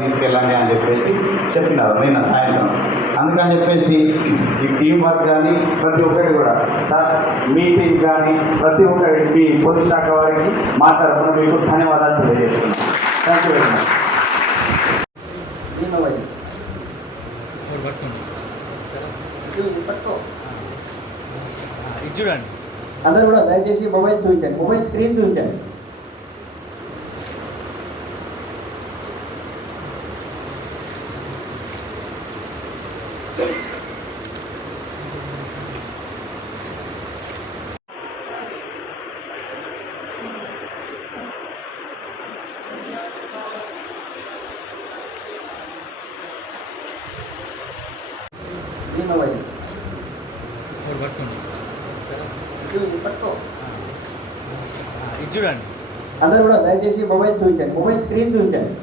తీసుకెళ్ళండి అని చెప్పేసి చెప్పినారు నిన్న సాయంత్రం. అందుకని చెప్పేసి ఈ టీం వర్క్ కానీ ప్రతి ఒక్కటి కూడా సార్ మీ టీం కానీ ప్రతి ఒక్కరి మీ పోలీస్ శాఖ వారికి మా తరఫున మీకు ధన్యవాదాలు తెలియజేస్తున్నాం. Thank you very much. చూడండి అందరూ కూడా దయచేసి మొబైల్ చూపించండి, మొబైల్ స్క్రీన్ చూపించండి. ఈ మొబైల్ చూడండి అందరూ కూడా దయచేసి మొబైల్ చూపించండి, మొబైల్ స్క్రీన్ చూపించండి.